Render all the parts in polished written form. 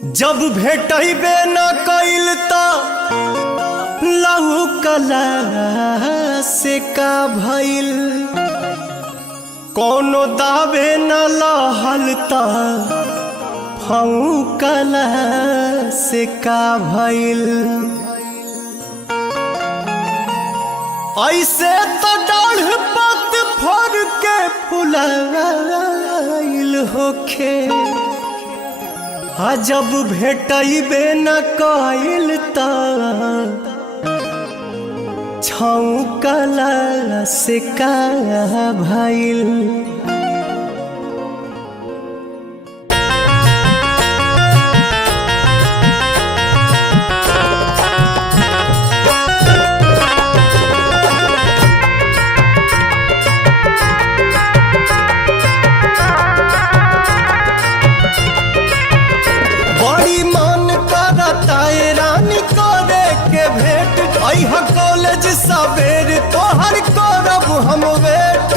जब भेटबे न कइल त लहू कला से का भइल, कोनो दावे न लहल त फऊ कला से का भइल। ऐसे तो डाढ़ पत फर के फुलाइल होखे, जब भेटबे न कइल त छौकला से का भइल। कॉलेज सवेर तोहर करब हम वेट,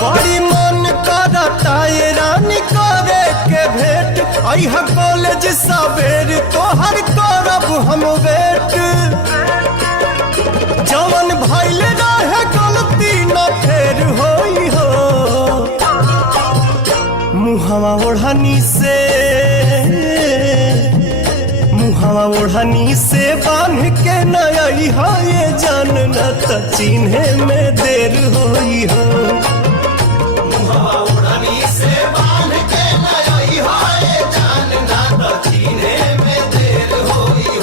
बड़ी मन करता ये रानी करे के भेंट। अह कॉलेज सवेर तोहर करब हम वेट, जवन भइल रहे गलती न फेर होई हो। मुहवा ओढ़नी से ओढ़नी से बांध के नई हो, ये जान न त चिन्हे में देर होई हो। ओढ़नी से बांध के नई हो, ये जान न त चिन्हे में देर होई हो।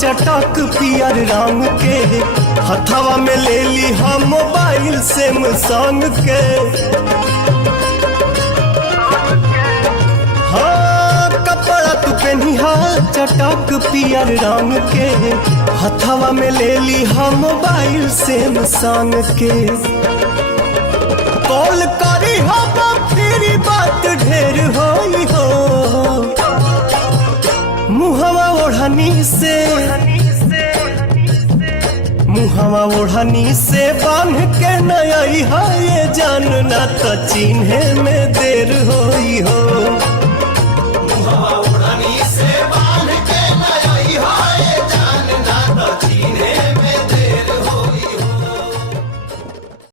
चटक पियर रंग के हथवा में ले ली हम मोबाइल सैमसंग के। हाँ कपड़ा तू पहनी चटक पियर रंग के हथवा में ले ली हम मोबाइल सैमसंग के। कॉल करी हम फिर बात ढेर होई हो। मुहवा ओढ़नी से बांध के नई हो, ये जान न त चिन्हे में देर होई हो।